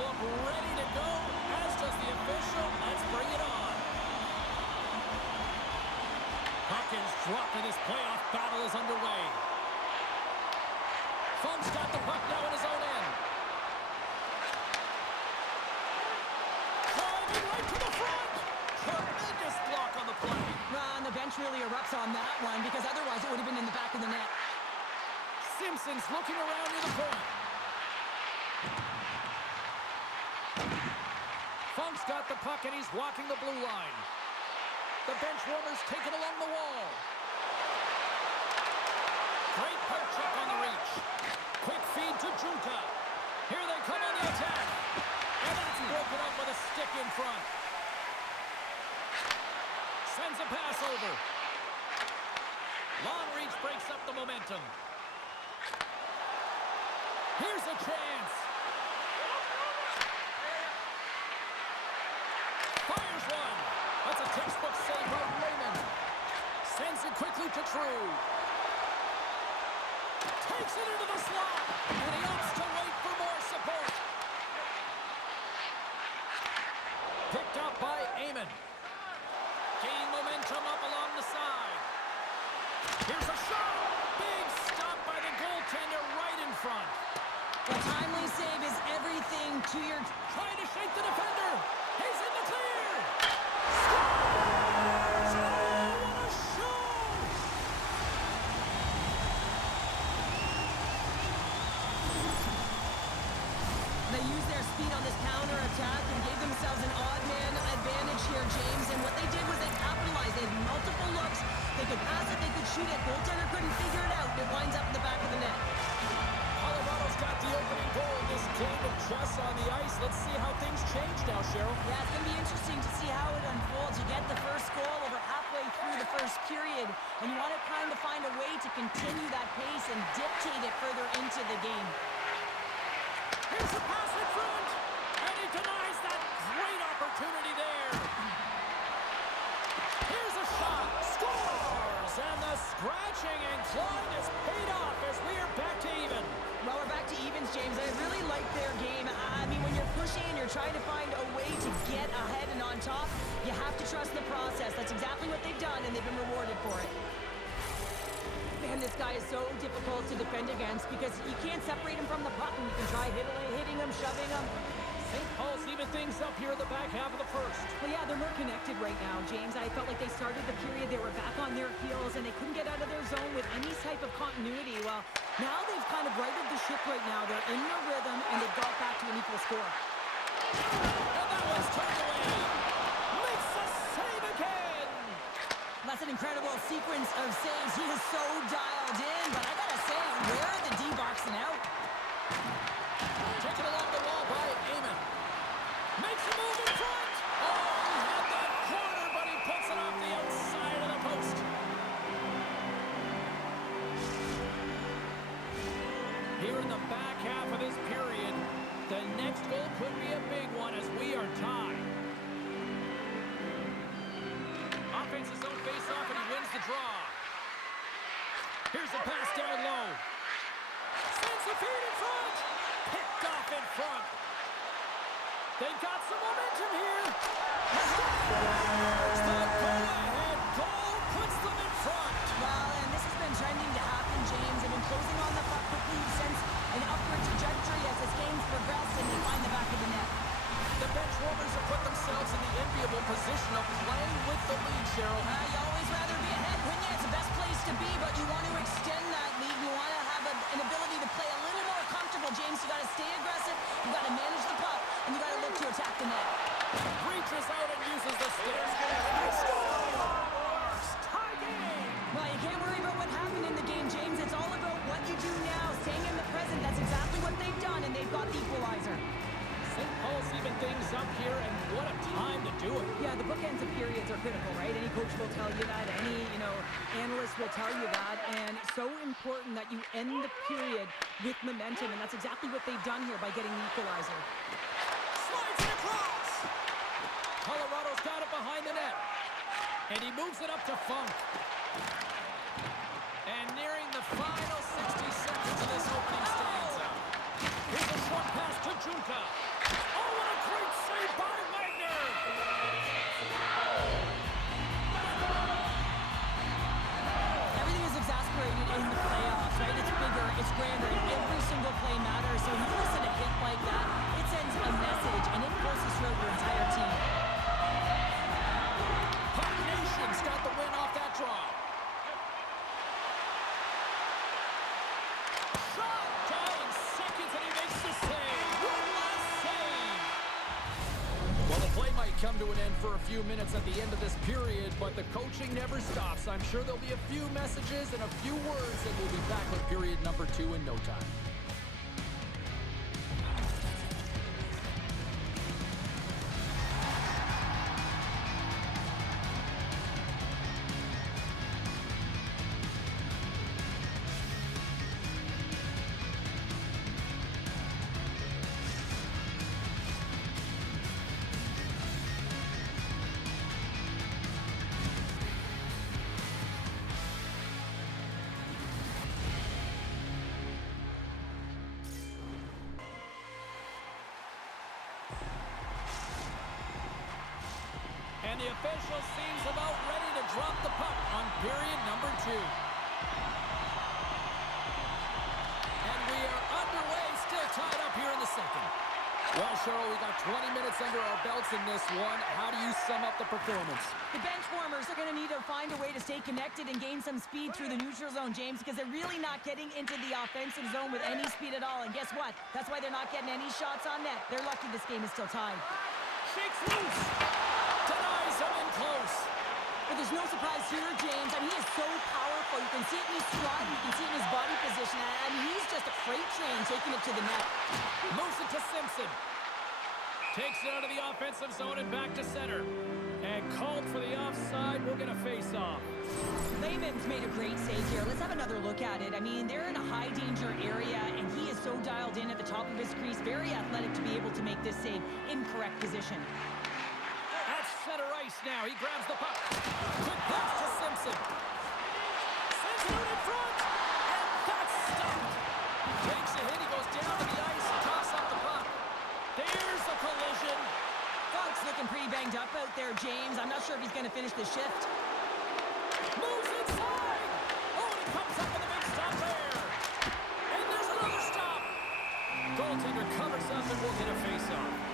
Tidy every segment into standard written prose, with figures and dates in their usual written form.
look ready to go, as does the official. Let's bring it on. Puck is dropped and this playoff battle is underway. Funk's got the puck now in his own end. Driving right to the front. Tremendous block on the play. And the bench really erupts on that one because otherwise it would have been in the back of the net. Simpson's looking around near the point. Funk's got the puck and he's walking the blue line. The Benchwarmers take it along the wall. Great poke check on the reach. Quick feed to Junta. Here they come on the attack. And that's broken up with a stick in front. Sends a pass over. Long reach breaks up the momentum. Here's a chance. Fires one. That's a textbook save by Raymond. Sends it quickly to True. Takes it into the slot. And he opts to wait for more support. Picked up by Eamon. Gaining momentum up along the side. Here's a shot. Big stop by the goaltender right in front. A timely save is everything to your... Trying to shake the defender. He's in the clear. Scores! Oh, what a show! They used their speed on this counter-attack and gave themselves an odd-man advantage here, James. And what they did was they capitalized. They had multiple looks. They could pass it, they could shoot it. Goaltender couldn't figure it out. It winds up in the back of the net. Colorado's got the opening goal in this game of chess on the ice. Let's see how things change now, Cheryl. Yeah, it's going to be interesting to see how it unfolds. You get the first goal over halfway through the first period, and you want to kind of find a way to continue that pace and dictate it further into the game. Here's a pass in front, and he denies that great opportunity there. Here's a shot, scores, and the scratching and clawing has paid off as we are back to even. Well, we're back to evens, James. I really like their game. I mean, when you're pushing and you're trying to find a way to get ahead and on top, you have to trust the process. That's exactly what they've done, and they've been rewarded for it. Man, this guy is so difficult to defend against because you can't separate him from the puck, and you can try hitting him, shoving him. St. Paul's even things up here in the back half of the first. Well, yeah, they're more connected right now, James. I felt like they started the period, they were back on their heels, and they couldn't get out of their zone with any type of continuity. Well, now they've kind of righted the ship right now. They're in their rhythm, and they've got back to an equal score. And that one's turned away. Makes a save again. That's an incredible sequence of saves. He is so dialed in, but I gotta say, where are the D-boxing out? Taken along the wall by Eamon. Makes a move in front. Oh, he had that corner, but he puts it off the outside of the post. Here in the back half of this period, the next goal could be a big one as we are tied. Offense's own face-off, and he wins the draw. Here's a pass down low. Sends the feed in front. Picked off in front. They've got some momentum here. Scores! The go-ahead goal puts them in front. Well, and this has been trending to happen, James. They've been closing on the puck quickly. You've sensed an upward trajectory as this game's progressed, and they find the back of the net. The Benchwarmers have put themselves in the enviable position of playing with the lead, Cheryl. You always rather be ahead, wouldn't you? It's the best place to be, but you want to extend that lead. You want to have an ability to play a little more comfortable, James. You got to stay aggressive. You got to manage the puck, and you got to look to attack the net. Reaches out and uses the stick. He scores! Tie game! Well, you can't worry about what happened in the game, James. It's all about what you do now, staying in the present. That's exactly what they've done, and they've got the equalizer. St. Paul's even things up here, and what a time to do it. Yeah, the bookends of periods are critical, right? Any coach will tell you that. Any, analyst will tell you that. And it's so important that you end the period with momentum, and that's exactly what they've done here by getting the equalizer. Slides it across. Colorado's got it behind the net. And he moves it up to Funk. And nearing the final 60 seconds of this opening stanza. Here's a short pass to Junta. great save by Wagner. Everything is exasperated in the playoffs, right? It's bigger, it's grander, and every single play matters. So when you listen to a hit like that, it sends a message, and it pulses throughout your entire team. Puck Nation's got the win off that draw. Shot! Dying seconds, and he makes the save. One last save. Well, the play might come to an end for a few minutes at the end of this period, but the coaching never stops. I'm sure there'll be a few messages and a few words, and we'll be back with period number 2 in no time. And the official seems about ready to drop the puck on period number 2. And we are underway, still tied up here in the second. Well, Cheryl, we got 20 minutes under our belts in this one. How do you sum up the performance? The Benchwarmers are going to need to find a way to stay connected and gain some speed through the neutral zone, James, because they're really not getting into the offensive zone with any speed at all. And guess what? That's why they're not getting any shots on net. They're lucky this game is still tied. Shakes loose. Denies him in close. But there's no surprise here, James. I mean, he is so powerful. You can see it in his stride. You can see it in his body position. I mean, he's just a freight train taking it to the net. Moves it to Simpson. Takes it out of the offensive zone and back to center. And called for the offside. We're going to face off. Lehman's made a great save here. Let's have another look at it. I mean, they're in a high-danger area, and he is so dialed in at the top of his crease. Very athletic to be able to make this save in correct position. At center ice now. He grabs the puck. Quick pass to Simpson. Sends it out in front. And that's stopped. Takes a hit. He goes down to the ice and toss up the puck. There's a collision. Funk's looking pretty banged up out there, James. I'm not sure if he's going to finish the shift. Moves inside. Oh, and he comes up with a big stop there. And there's another stop. Goaltender covers up and we'll get a face-off.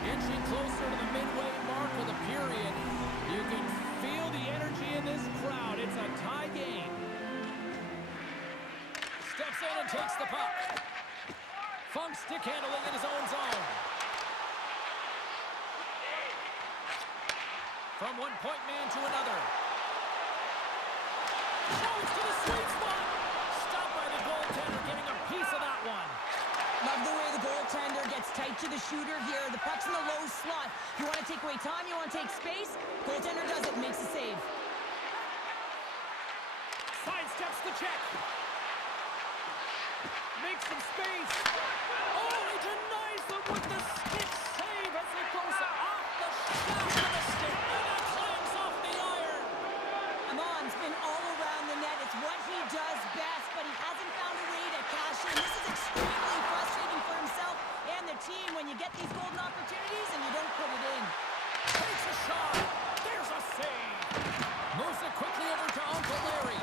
Inching closer to the midway mark of the period. You can feel the energy in this crowd. It's a tie game. Steps in and takes the puck. Funk stick handling in his own zone. From one point man to another. Goes to the sweet spot. Stopped by the goaltender, getting a piece of that one. Love the way the goaltender gets tight to the shooter here. The puck's in the low slot. You want to take away time, you want to take space. Goaltender does it, makes the save. Sidesteps the check. Makes some space. Oh, he denies them with the stick save as it goes off the shaft of the stick. And it clangs off the iron. Amon's been all around the net. It's what he does best, but he hasn't found a way to cash in. This is extremely frustrating for himself and the team when you get these golden opportunities and you don't put it in. Takes a shot. There's a save. Moves it quickly over to Uncle Larry.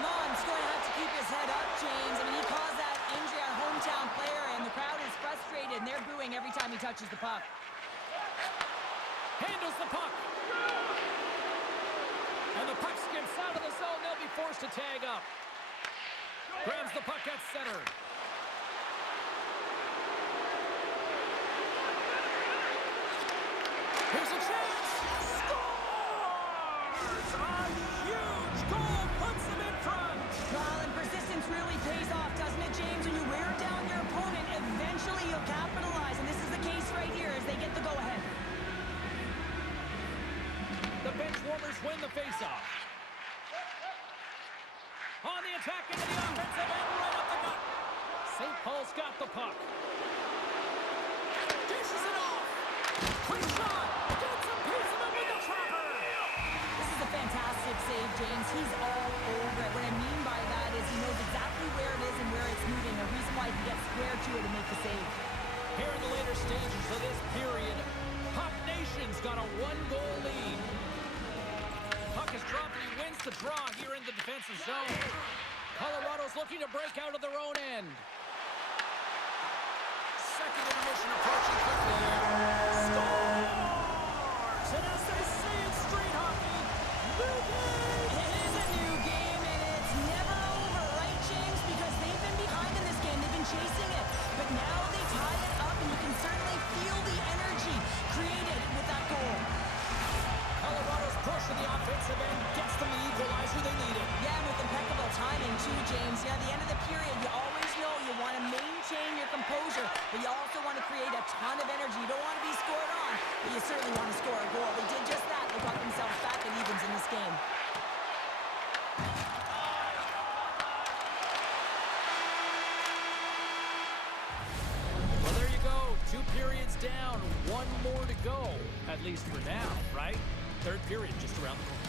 Amon's going to have to keep his head up, James. I mean, he caused that injury on a hometown player, and the crowd is frustrated, and they're booing every time he touches the puck. Handles the puck. And the puck skips out of the zone. They'll be forced to tag up. Grabs the puck at center. Here's a chance. Scores! A huge goal puts them in front. Well, and persistence really pays off, doesn't it, James? When you wear down your opponent, eventually you'll capitalize, and this is the case right here as they get the go-ahead. The Benchwarmers win the faceoff. On the attack into the offensive end, right up the gut. St. Paul's got the puck. Dishes it off. Quick shot. Gets a piece of it with the trapper. This is a fantastic save, James. He's all over it. What I mean by that is. He knows exactly where it is and where it's moving. A reason why he can get square to it and make the save. Here in the later stages of this period, Puck Nation's got a one-goal lead. Puck is dropped and he wins the draw here in the defensive zone. Colorado's looking to break out of their own end. Second intermission approaching quickly here. Scores! And as they say in street hockey, new game! It is a new game, and it's never over, right, James? Because they've been behind in this game. They've been chasing it. But now they tie it up, and you can certainly feel the energy created with that goal. Colorado's push in the offensive end gets them the equalizer they needed. Yeah, and with impeccable timing, too, James. Yeah, at the end of the period, you always know you want to maintain your composure, but you also want to create a ton of energy. You don't want to be scored on, but you certainly want to score a goal. They did just that. They got themselves back at evens in this game. Well, there you go. 2 periods down, 1 more to go, at least for now, right? Third period just around the corner.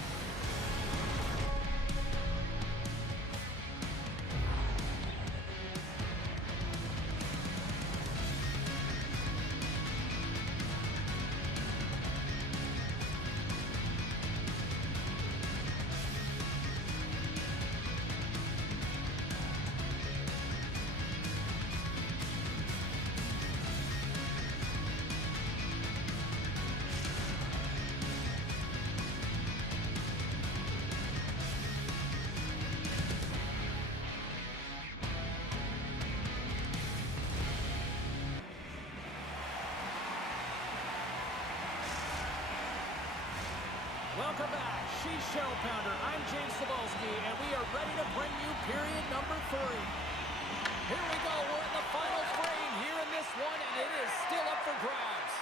Welcome back, She's Shell Pounder. I'm James Cebulski, and we are ready to bring you period number 3. Here we go, we're in the final frame here in this one, and it is still up for grabs.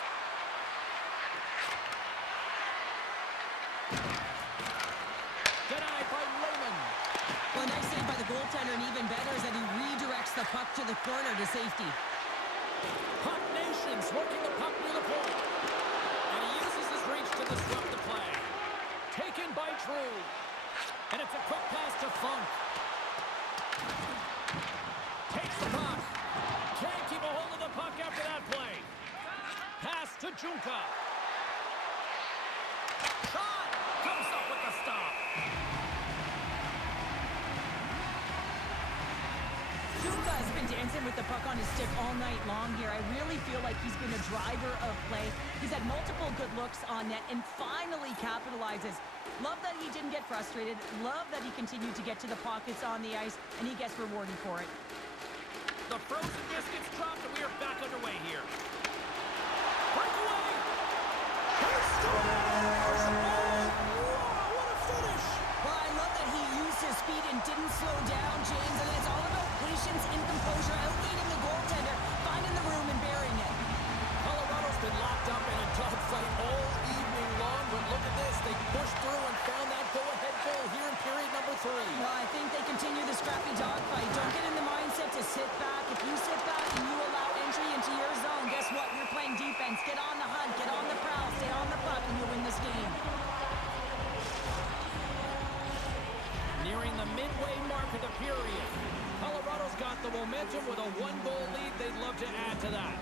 Denied by Lehman. Well, nice save by the goaltender, and even better is that he redirects the puck to the corner to safety. Puck Nation's working the puck near the point, and he uses his reach to disrupt the play. Taken by Drew. And it's a quick pass to Funk. Takes the puck. Can't keep a hold of the puck after that play. Pass to Junka. Shot! Comes up with the stop. Junka has been dancing with the puck on his stick all night long here. I really feel like he's been a driver of play. He's had multiple good looks on net and finally capitalizes. Love that he didn't get frustrated. Love that he continued to get to the pockets on the ice, and he gets rewarded for it. The frozen disc gets dropped, and we are back underway here. Breakaway! He scores! Oh, what a finish! Well, I love that he used his speed and didn't slow down, James, and it's all about patience and composure, outleading the goaltender, finding the room and burying it. Colorado's been locked up in a dogfight all evening long, but look at this. They pushed through and found that go-ahead goal here in period number 3. Well, I think they continue the scrappy dogfight. Don't get in the mindset to sit back. If you sit back and you allow entry into your zone, guess what? You're playing defense. Get on the hunt, get on the prowl, stay on the puck, and you'll win this game. Nearing the midway mark of the period. Colorado's got the momentum with a 1-goal lead. They'd love to add to that.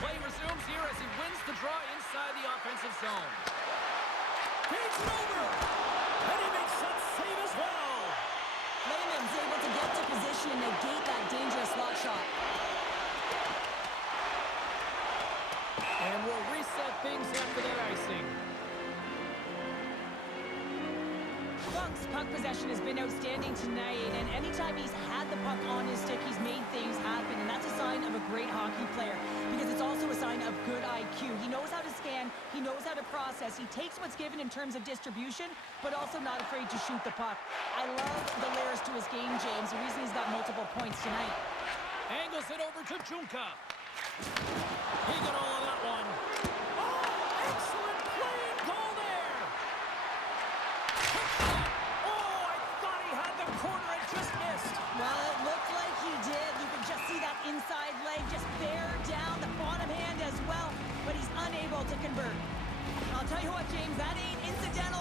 Play resumes here as he wins the draw inside the offensive zone. Takes it over, and he makes that save as well. Lehman's able to get to position and negate that dangerous slot shot. And we'll reset things after that icing. Funk's puck possession has been outstanding tonight, and anytime he's had the puck on his stick, he's made things happen, and that's a sign of a great hockey player, because it's also a sign of good IQ. He knows how to scan, he knows how to process, he takes what's given in terms of distribution, but also not afraid to shoot the puck. I love the layers to his game, James, the reason he's got multiple points tonight. Angles it over to Junka. He got all of that one. Oh, excellent play and goal there. Oh, I thought he had the corner and just missed. Well, it looked like he did. You could just see that inside leg just bear down the bottom hand as well, but he's unable to convert. I'll tell you what, James, that ain't incidental.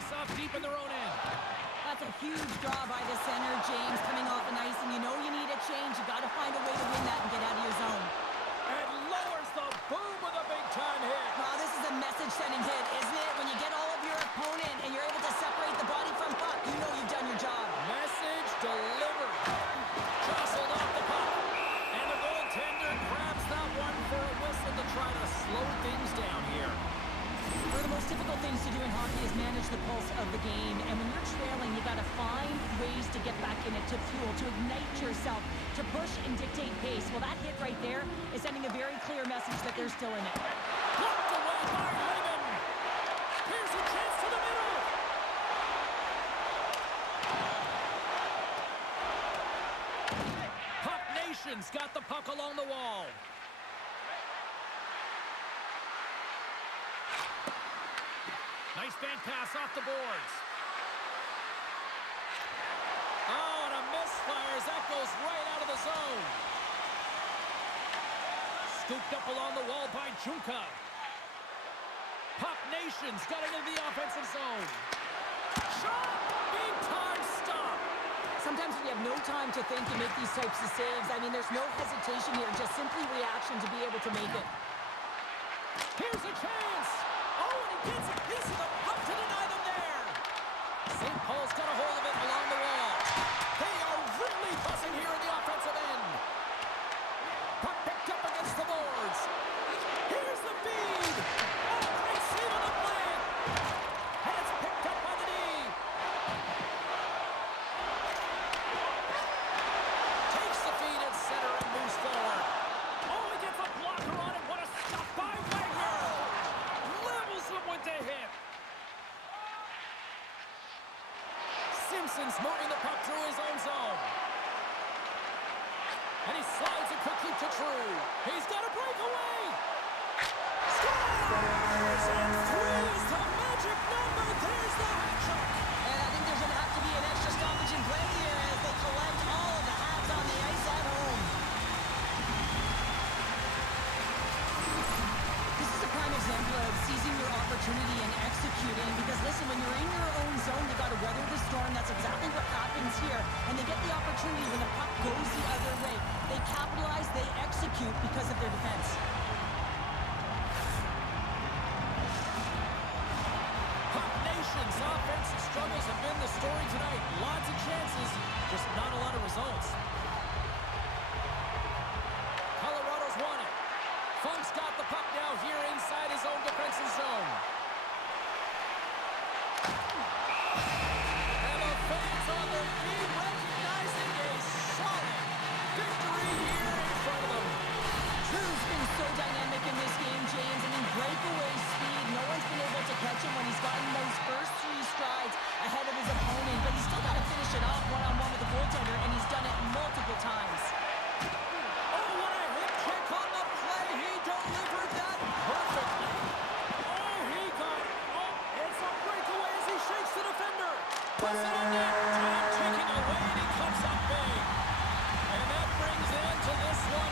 face-off deep in their own end. That's a huge draw by the center, James, coming off the ice, and you know you need a change. You got to find a way to win that and get out of your zone. And lowers the boom with a big-time hit. Wow, this is a message-sending hit, isn't it? When you get all of your opponent and you're able to separate the body from puck, you know you've done your job. Message delivered. Jostled off the puck. And the goaltender grabs that one for a whistle to try to slow things down here. One of the most difficult things to do in hockey is manage the pulse of the game. And when you're trailing, you got to find ways to get back in it, to fuel, to ignite yourself, to push and dictate pace. Well, that hit right there is sending a very clear message that they're still in it. Blocked away by Lehman. Here's a chance to the middle. Puck Nation's got the puck along the wall. Nice bank pass off the boards. Oh, and a misfire as that goes right out of the zone. Scooped up along the wall by Junka. Puck Nation's got it into the offensive zone. Shot! Big time stop. Sometimes when you have no time to think, you make these types of saves. I mean, there's no hesitation here, just simply reaction to be able to make it. Here's a chance. Oh, and he gets a piece of the puck to deny them there. St. Paul's got a hold of it along the wall. They are really buzzing here in the offensive end. Puck picked up against the boards. Here's the feed. Oh, great save on the play. And it's picked up by the D. Takes the feed at center and moves forward. Oh, he gets a blocker on it. What a stop by Wagner. Levels him with the hit. Simpson's moving the puck through his own zone. And he slides it quickly to True. He's got a breakaway. Scores! And 3 is the magic number. There's the hat trick. And I think there's going to have to be an extra stoppage in play here as they collect all of the hats on the ice at home. This is a prime example of seizing your opportunity and executing, because listen, when you're in your own zone, you got to weather the storm. That's exactly what happens here. And they get the opportunity when the puck goes the other way. They capitalize, they execute because of their defense. Puck Nation's offensive struggles have been the story tonight. Lots of chances, just not a lot of results. Colorado's won it. Funk's got the puck now here inside his own defensive zone. And the fans on their feet recognizing a solid victory here in front of them. True's been so dynamic in this game, James. I mean, breakaway speed. No one's been able to catch him when he's gotten those first 3 strides ahead of his opponent. But he's still got to finish it off one-on-one with the goaltender, and he's done it multiple times. Oh, what a hip kick on the play. He delivered that perfectly. Oh, he got... Oh, it's a breakaway as he shakes the defender. Puts it on net.